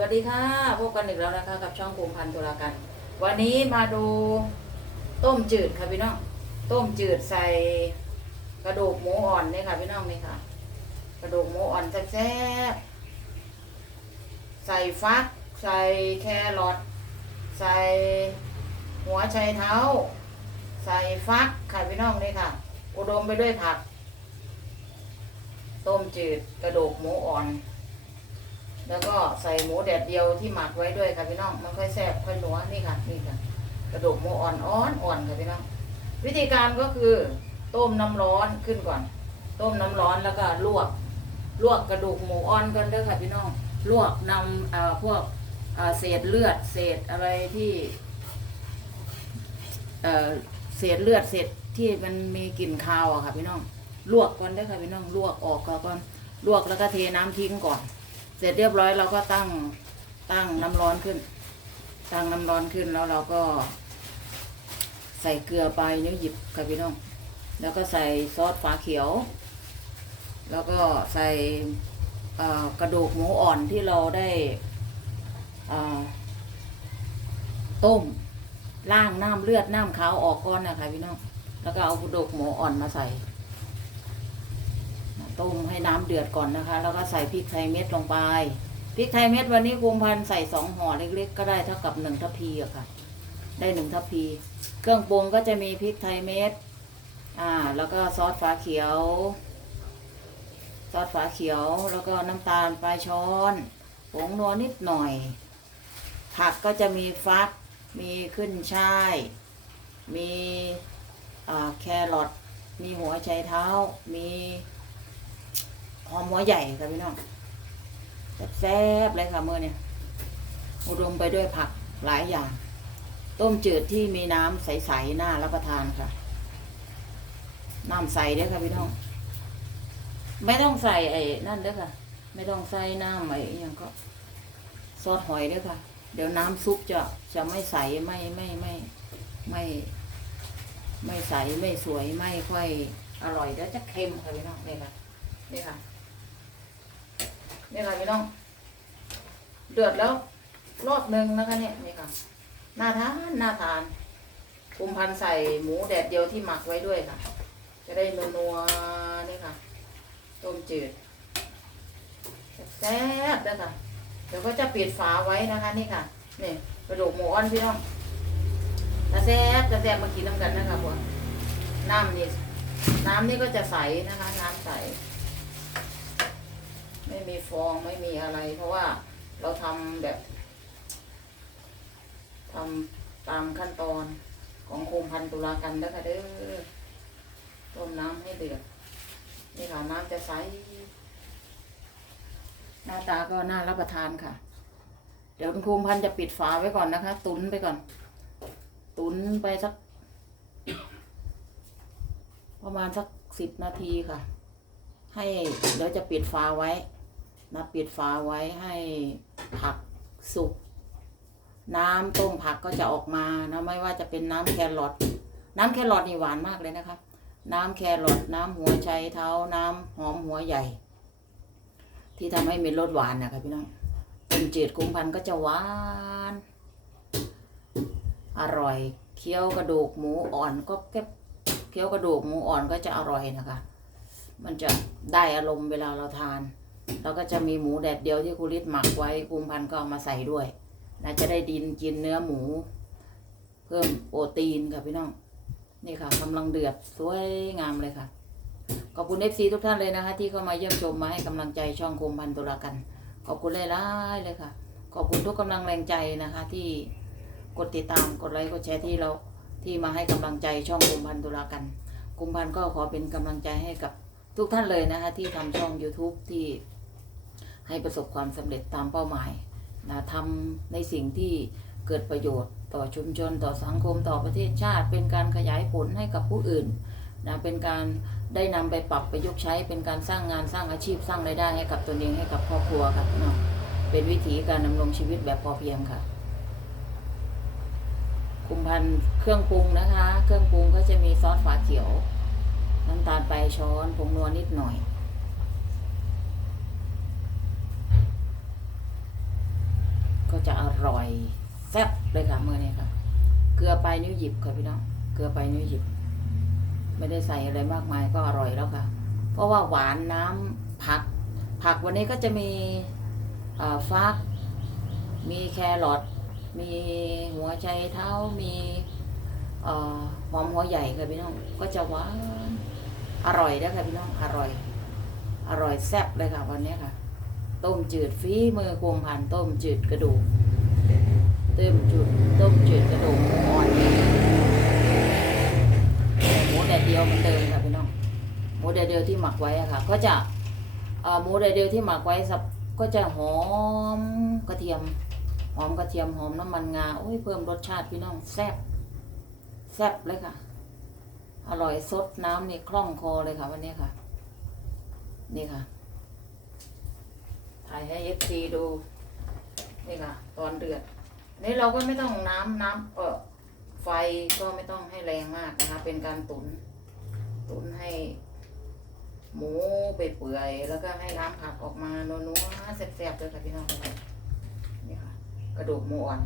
วัสดีค่ะ พบกันอีกแล้วนะคะ กับช่องภูมิพันธ์ตุลากันวันนี้มาดูต้มจืดค่ะพี่น้อง ต้มจืดใส่กระดูกหมูอ่อนนี่ค่ะพี่น้องนี่ค่ะ กระดูกหมูอ่อนแซ่บใส่ฟัก ใส่แครอทใส่หัวไชเท้า ใส่ฟักค่ะพี่น้องนี่ค่ะ อุดมไปด้วยผัก ต้มจืดกระดูกหมูอ่อน แล้วก็ใส่หมูแดดเดียวที่หมักไว้ด้วยค่ะพี่น้อง มันค่อยแซ่บค่อยนัวนี่ค่ะนี่ค่ะกระดูกหมูอ่อนอ่อนอ่อนค่ะพี่น้อง วิธีการก็คือต้มน้ำร้อนขึ้นก่อน ต้มน้ำร้อนแล้วก็ลวก ลวกกระดูกหมูอ่อนกันด้อค่ะพี่น้อง ลวกนำพวกเศษเลือด เศษอะไรที่เศษเลือดเศษที่มันมีกลิ่นคาวอะค่ะพี่น้อง ลวกก่อนเด้ค่ะพี่น้อง ลวกออกก่อน ลวกแล้วก็เทน้ำทิ้งก่อน ร็จเรียบร้อยเราก็ตั้งตั้งน้ำร้อนขึ้น ตั้งน้ำร้อนขึ้นแล้วเราก็ ใส่เกลือไปนิ้วหยิบค่ะพี่น้อง แล้วก็ใส่ซอสฝาเขียว แล้วก็ใส่กระดูกหมูอ่อนที่เราได้ต้มล่างน้ำเลือดน้ำขาวออกก้อนนะคะพี่น้อง แล้วก็เอากระดูกหมูอ่อนมาใส่ ต้มให้น้ำเดือดก่อนนะคะ แล้วก็ใส่พริกไทยเม็ดลงไปพริกไทยเม็ดวันนี้คุมพันใส่สองห่อเล็กๆ ก็ได้เท่ากับหนึ่งทัพพีอะค่ะ ได้หนึ่งทัพพี เครื่องปรุงก็จะมีพริกไทยเม็ดอ่า แล้วก็ซอสฝาเขียว ซอสฝาเขียวแล้วก็น้ำตาลปลายช้อนผงนัวนิดหน่อย ผักก็จะมีฟัก มีขึ้นช่าย มีแครอทมีหัวไชเท้า มี หอมหัวใหญ่ค่ะพี่น้องแซ่บๆเลยค่ะเมื่อเนี่ยอุดมไปด้วยผักหลายอย่าง ต้มจืดที่มีน้ำใสๆน่ารับประทานค่ะ น้ำใสเด้อค่ะพี่น้อง ไม่ต้องใส่ไอ้นั่นเด้อค่ะ ไม่ต้องใส่น้ำไอ้อหยังก็ซอสหอยเด้อค่ะ เดี๋ยวน้ำซุปจะจะไม่ใสไม่ไม่ไม่ไม่ ไม่ใสไม่สวยไม่ค่อยอร่อยแล้วจะเค็มค่ะพี่น้องนี่ค่ะนี่ค่ะ นี่ค่ะพี่น้อง เดือดแล้ว รอบหนึ่งนะคะเนี่ยนี่ค่ะน่าทานน่าทานคุมพันใส่หมูแดดเดียวที่หมักไว้ด้วยค่ะ จะได้นัวๆนี่ค่ะ ต้มจืดแซ่บๆด้วยค่ะเดี๋ยวก็จะปิดฝาไว้นะคะ นี่ค่ะนี่กระดูกหมูอ่อนพี่น้องตาแซ่บตาแซ่บมากินน้ำกันนะคะพวกน้ำนี่น้ำนี่ก็จะใสนะคะ น้ำใส ไม่มีฟองไม่มีอะไร เพราะว่าเราทำแบบทำตามขั้นตอนของโคมพันตุลากันแล้วค่ะเด้อต้มน้ำให้เดือดนี่ค่ะน้ำจะใสหน้าตาก็น่ารับประทานค่ะ เดี๋ยวคุณครูพันจะปิดฝาไว้ก่อนนะคะ ตุนไปก่อน ตุนไปสัก ประมาณสักสิบนาทีค่ะ ให้เดี๋ยวจะปิดฝาไว้ นะปิดฝาไว้ให้ผักสุก น้ำต้มผักก็จะออกมานะไม่ว่าจะเป็นน้ำแครอทน้ำแครอทนี่หวานมากเลยนะคะน้ำแครอทน้ำหัวไชเท้าน้ำหอมหัวใหญ่ ที่ทำให้มีรสหวานนะคะพี่น้องต้มจืดกุ้งพันก็จะหวาน อร่อยเคี้ยวกระดูกหมูอ่อนก็เก็บเคี้ยวกระดูกหมูอ่อนก็จะอร่อยนะคะ มันจะได้อารมณ์เวลาเราทาน แล้วก็จะมีหมูแดดเดียวที่ครูฤทธิ์หมักไว้กุมพันก็เอามาใส่ด้วยนะจะได้ดินกินเนื้อหมู เพิ่มโปรตีนค่ะพี่น้อง นี่ค่ะกำลังเดือดสวยงามเลยค่ะ ขอบคุณเอฟซีทุกท่านเลยนะคะ ที่เข้ามาเยี่ยมชมมาให้กำลังใจช่องโคมพันตุลากัน ขอบคุณหลายเลยค่ะ ขอบคุณทุกกำลังแรงใจนะคะ ที่กดติดตามกดไลค์กดแชร์ที่เราที่มาให้กำลังใจช่องโคมพันตุลากันกุมพันก็ขอเป็นกำลังใจให้กับทุกท่านเลยนะคะที่ทำช่อง YouTube ที่ ให้ประสบความสำเร็จตามเป้าหมายนะทำในสิ่งที่เกิดประโยชน์ต่อชุมชนต่อสังคมต่อประเทศชาติ เป็นการขยายผลให้กับผู้อื่นนะเป็นการได้นำไปปรับประยุกต์ใช้ เป็นการสร้างงานสร้างอาชีพสร้างรายได้ให้กับตนเองให้กับครอบครัวครับพี่น้องเป็นวิถีการดำรงชีวิตแบบพอเพียงค่ะคุมพันเครื่องปรุงนะคะ เครื่องปรุงก็จะมีซอสฝาเขียว น้ำตาลปลายช้อนผงนัวนิดหน่อย น ก็ จะอร่อยแซ่บเลยค่ะเมื่อนี้ค่ะ เกลือไปนิ้วหยิบค่ะพี่น้อง เกลือไปนิ้วหยิบ ไม่ได้ใส่อะไรมากมายก็อร่อยแล้วค่ะ เพราะว่าหวานน้ำผัก ผักวันนี้ก็จะมีฟัก มีแครอท มีหัวใจเท้า มีหอมหัวใหญ่ค่ะพี่น้อง ก็จะหวาน อร่อยนะค่ะพี่น้อง อร่อย อร่อยแซ่บเลยค่ะวันนี้ค่ะ ต้มจืดฝีมือคุมพันต้มจืดกระดูกเต้มจืดต้มจืดกระดูกหมูอ่อนหมูแดดเดียวมือนเดิมค่ะพี่น้องหมูแดดเดียวที่หมักไว้อะค่ะ ก็จะหมูแดดเดียวที่หมักไว้สับก็จะหอมกระเทียมหอมกระเทียมหอมน้ำมันงาโอ้ยเพิ่มรสชาติพี่น้องแซ่บแซ่บเลยค่ะ อร่อยสดน้ำนี่คล่องคอเลยค่ะวันนี้ค่ะ นี่ค่ะ ถ่ายให้เอฟซีดู นี่ค่ะ ตอนเดือด นี่เราก็ไม่ต้องน้ำน้ำเออไฟก็ไม่ต้องให้แรงมากนะคะ เป็นการตุน ตุนให้หมูไปเปื่อยแล้วก็ให้น้ำผักออกมานัวๆแซ่บๆเลยค่ะพี่น้องนี่ค่ะ กระดูกหมูอ่อน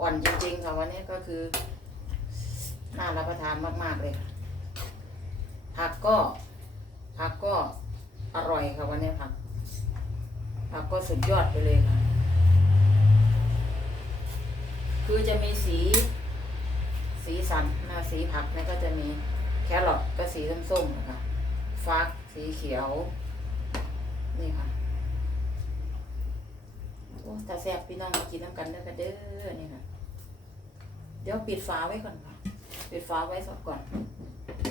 อ่อนจริงๆค่ะวันนี้ก็คือน่ารับประทานมากๆเลยค่ะผักก็ผักก็อร่อยค่ะวันนี้ผัก กก็สุดยอดไปเลยค่ะ คือจะมีสี สีสันนะสีผักเนี่ยก็จะมีแครอทก็สีส้มๆนะคะฟักสีเขียว นี่ค่ะโอ้ต่แซ่บพี่น้องมากินน้ำกันเด้อค่ะเด้อนี่ค่ะ เดี๋ยวปิดฝาไว้ก่อนค่ะ ปิดฝาไว้สักก่อน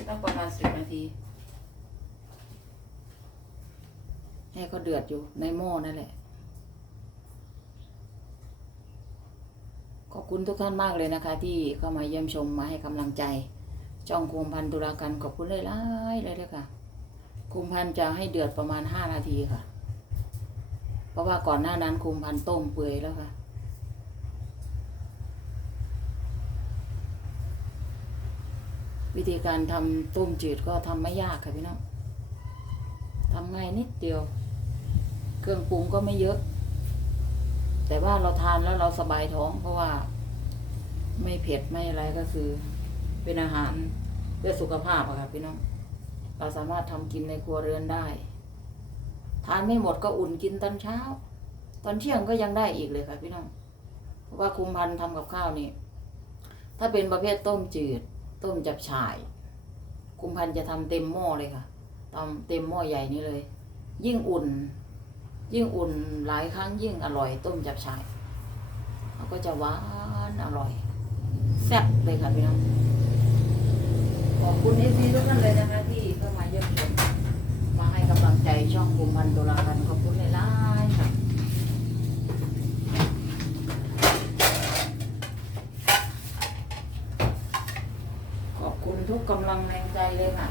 ต้องประมาณสิบนาที ให้เขาเดือดอยู่ในหม้อนั่นแหละ ขอบคุณทุกท่านมากเลยนะคะ ที่เข้ามาเยี่ยมชมมาให้กำลังใจ จ้องคุมพันธุ์ตุลากันขอบคุณเลยลายๆเลยด้วยค่ะคุมพันจะให้เดือดประมาณห้านาทีค่ะ เพราะว่าก่อนหน้านั้นคุมพันต้มเปื่อยแล้วค่ะวิธีการทำต้มจืดก็ทำไม่ยากค่ะพี่น้องทำง่ายนิดเดียว เครื่องปรุงก็ไม่เยอะ แต่ว่าเราทานแล้วเราสบายท้อง เพราะว่า ไม่เผ็ดไม่อะไรก็คือ เป็นอาหารเพื่อสุขภาพอะค่ะพี่น้อง เราสามารถทำกินในครัวเรือนได้ ทานไม่หมดก็อุ่นกินตอนเช้า ตอนเที่ยงก็ยังได้อีกเลยค่ะพี่น้องเพราะว่าคุมพันธุ์ทำกับข้าวนี่ถ้าเป็นประเภทต้มจืด ต้มจับฉ่าย คุมพันจะทำเต็มหม้อเลยค่ะทำเต็มหม้อใหญ่นี้เลย ยิ่งอุ่น ยิ่งอุ่นหลายครั้งยิ่งอร่อย ต้มจับฉ่ายเขาก็จะหวานอร่อย แซ่บเลยค่ะพี่น้องขอบคุณเอฟซีทุกท่านเลยนะคะ ที่เข้ามาเยี่ยมชมมาให้กำลังใจช่องคุมพันธ์ตุลากันขอบคุณหลายๆค่ะขอบคุณทุกกำลังแรงใจเลยค่ะ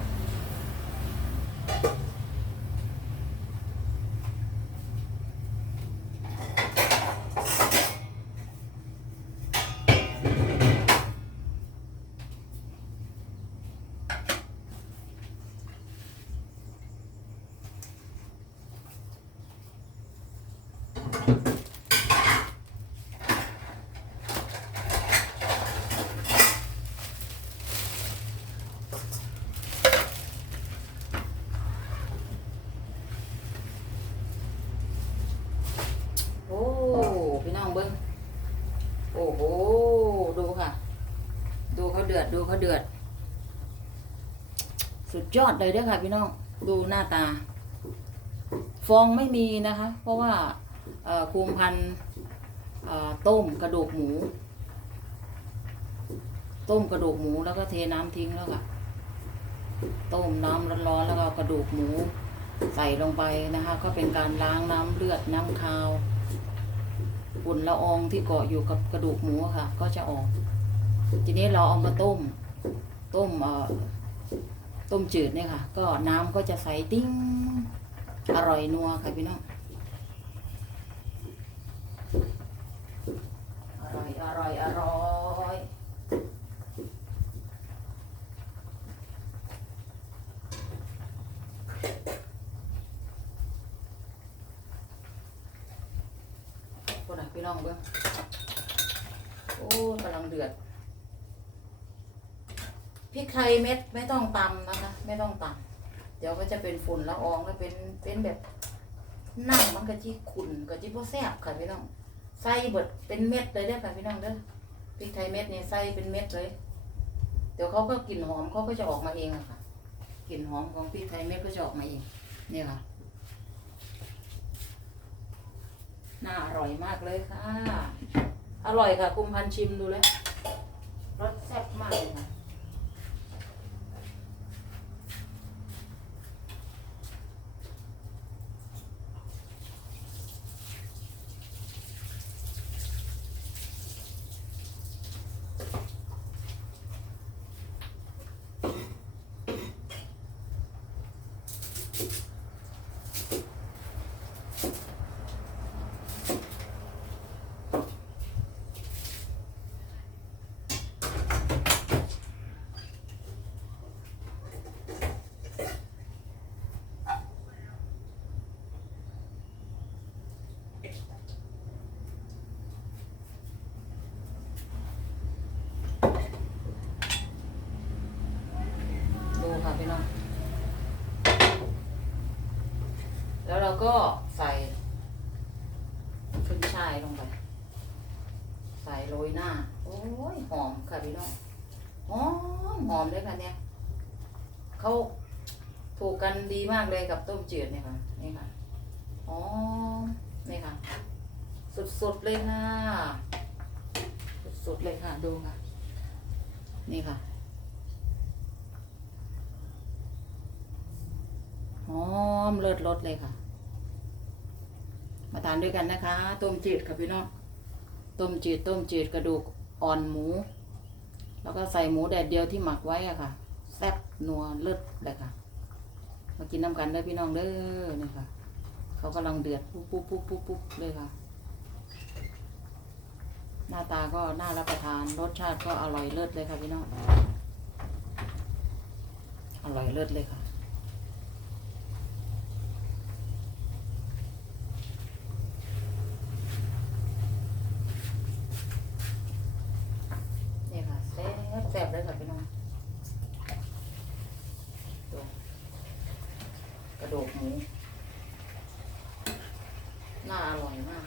โอ้ พี่น้องเบิ้งโอ้โห ดูค่ะ ดู เขาเดือด สุดยอดเลยเด้อค่ะ พี่น้องดูหน้าตา ฟองไม่มีนะคะ เพราะว่าคุมพันต้มกระดูกหมู ต้มกระดูกหมูแล้วก็เทน้ำทิ้งแล้วค่ะต้มน้ำร้อนๆแล้วก็เอากระดูกหมูใส่ลงไปนะคะ ก็เป็นการล้างน้ำเลือดน้ำคาวฝุ่นละอองที่เกาะอยู่กับกระดูกหมูค่ะ ก็จะออก ทีนี้เราเอามาต้ม ต้มเอ่อต้มจืดเนี่ยค่ะ ก็น้ำก็จะใสติ้งอร่อยนัวค่ะพี่น้อง อร่อย อร่อย อร่อยคนอะ พี่น้องเบิ้งโอ้กำลังเดือดพริก ไทยเม็ดไม่ต้องตำนะคะ ไม่ต้องตำเดี๋ยวก็จะเป็นฝุ่นละอองแล้วเป็นเป็นแบบน้ำมันก็จีขุ่นก็จีพ่แซ่บค่ะพี่น้องใส่เบิดเป็นเม็ดเลยเด้อค่ะพี่น้องเด้อพริกไทยเม็ดเนี่ยใส่เป็นเม็ดเลย เดี๋ยวเขาก็กลิ่นหอมเขาก็จะออกมาเองอะค่ะกลิ่นหอมของพริกไทยเม็ดก็จะออกมาเองเนี่ยค่ะน่าอร่อยมากเลยค่ะ อร่อยค่ะคุมพันชิมดูเลยรสแซ่บมากเลยค่ะ ดูค่ะพี่น้อง แล้วเราก็ใส่ขึ้นช่ายลงไป ใส่โรยหน้า โอ้ย หอมค่ะพี่น้อง หอมหอมเลยค่ะเนี่ย เขาถูกกันดีมากเลยกับต้มจืดเนี่ยค่ะ นี่ค่ะอมนี่ค่ะ สดๆเลยค่ะ สดๆเลยค่ะดูค่ะ นี่ค่ะหอมเลิศรสเลยค่ะ มาทานด้วยกันนะคะ ต้มจืดค่ะพี่น้องต้มจืดต้มจืดกระดูกอ่อนหมู แล้วก็ใส่หมูแดดเดียวที่หมักไว้อะค่ะ แซ่บนัวเลิศเลยค่ะ มากินน้ำกันเด้อพี่น้องเด้อนี่ค่ะ เขากำลังเดือดปุ๊บปุ๊บปุ๊บปุ๊บเลยค่ะ หน้าตาก็น่ารับประทาน รสชาติก็อร่อยเลิศเลยค่ะพี่น้อง อร่อยเลิศเลยค่ะ นี่ค่ะแซ่บแซ่บเลยค่ะพี่น้องดูกระดูกหมูน่าอร่อยมาก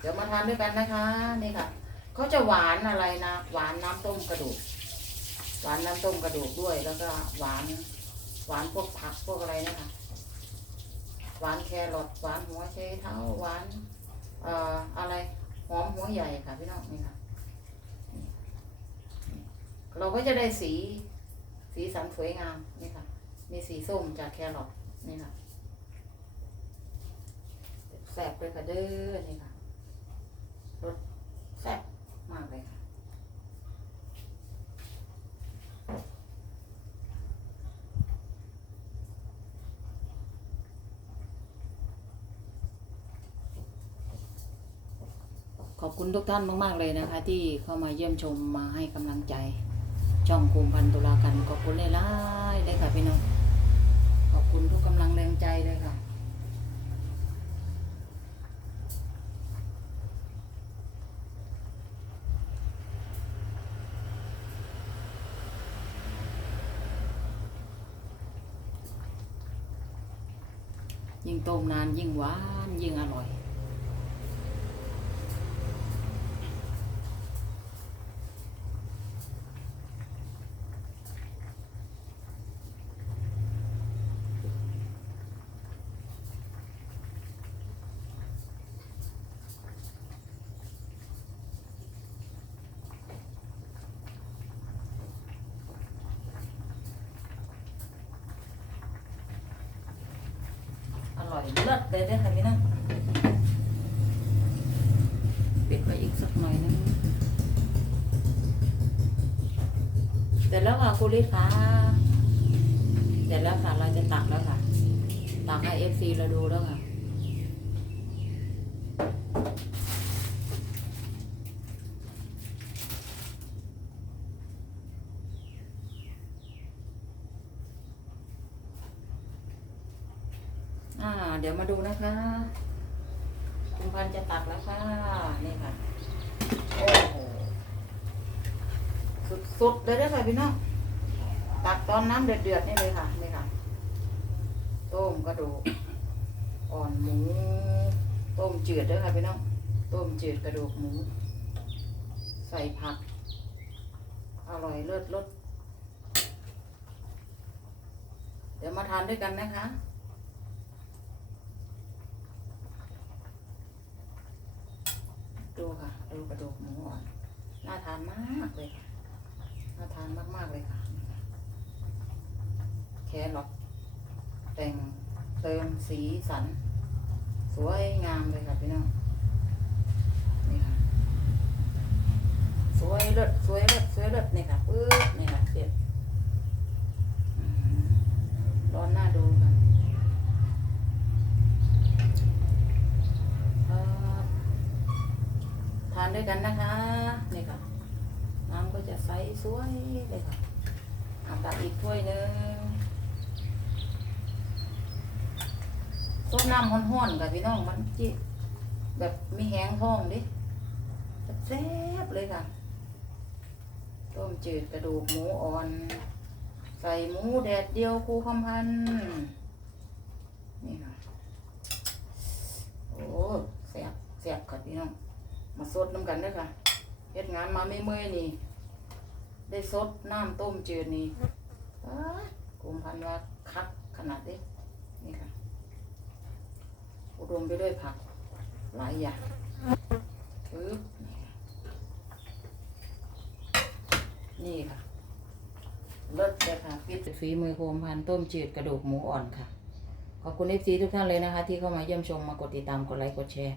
เด้วยกันนะคะนี่ค่ะเขาจะหวานอะไรนะ หวานน้ำต้มกระดูก หวานน้ำต้มกระดูกด้วย แล้วก็หวาน หวานพวกผักพวกอะไรนะคะหวานแครอทหวานหัวไชเท้าหวานเอ่ออะไรหอมหัวใหญ่ค่ะพี่น้องนี่ค่ะ เราก็จะได้สีสีสันสวยงามนี่ค่ะ มีสีส้มจากแครอทนี่ค่ะแซ่บเลยค่ะเด้อนี่ค่ะ รสแซ่บมากเลยค่ะขอบคุณทุกท่านมาก ๆ เลยนะคะ ที่เข้ามาเยี่ยมชมมาให้กำลังใจ ช่องคุมพันตุลากันขอบคุณเลยล่ายๆเลยค่ะพี่น้องขอบคุณทุกกำลังแรงใจเลยค่ะ ยิ่งต้มนานยิ่งหวานยิ่งอร่อย เลิศเลยเด้อค่ะพี่น้องปิดไปอีกสักหน่อยนึงเสร็จแล้วค่ะคุณลิศค่ะเสร็จแล้วค่ะเราจะตักแล้วค่ะ ตักให้เอฟซีเราดูแล้วค่ะ อ่า เดี๋ยวมาดูนะคะคุณพันจะตักแล้วค่ะ นี่ค่ะ โอ้โห สุดๆเลยเด้ค่ะพี่น้อง ตักตอนน้ำเดือดๆนี่เลยค่ะ นี่ค่ะ ต้มกระดูกอ่อนหมู ต้มจืดด้อค่ะพี่น้อง ต้มจืดกระดูกหมู ใส่ผัก อร่อยเลิศรสเดี๋ยวมาทานด้วยกันนะคะ ดูค่ะ ดูกระดูกหมูอ่อน น่าทานมากเลยค่ะ น่าทานมากๆเลยค่ะ แครอทแต่งเติมสีสัน สวยงามเลยค่ะพี่น้อง นี่ค่ะ สวยเลิศสวยเลิศสวยเลิศนี่ค่ะปึ๊บนี่ค่ะเสร็จร้อนหน้าดูค่ะครับทานด้วยกันนะคะนี่ค่ะ น้ำก็จะใสสวยเลยค่ะอาตักอีกถ้วยหนึ่งซดน้ำห้อนๆกับพี่น้องมันจิแบบมีแห้งท้องดิแซ่บเลยค่ะ ต้มจืดกระดูกหมูอ่อน ใส่หมูแดดเดียวคูคำพันนี่ค่ะ โอ้แซ่บแซ่บค่ะพี่น้อง มาสดน้ำกันเด้วยค่ะเฮ็ดงานมาไม่เมื่อยนี่ ได้สดน้ำต้มจืดนี่อ้ากุมพันว่าคักขนาดนี้นี่ค่ะ อุดมไปด้วยผัก หลายอย่างปึ๊บนี่ค่ะคะเลิศเลยค่ะฟิตฝีมือโคมพันต้มจืดกระดูกหมูอ่อนค่ะ ขอบคุณเอฟซีทุกท่านเลยนะคะ ที่เข้ามาเยี่ยมชมมากดติดตามกดไลค์กดแชร์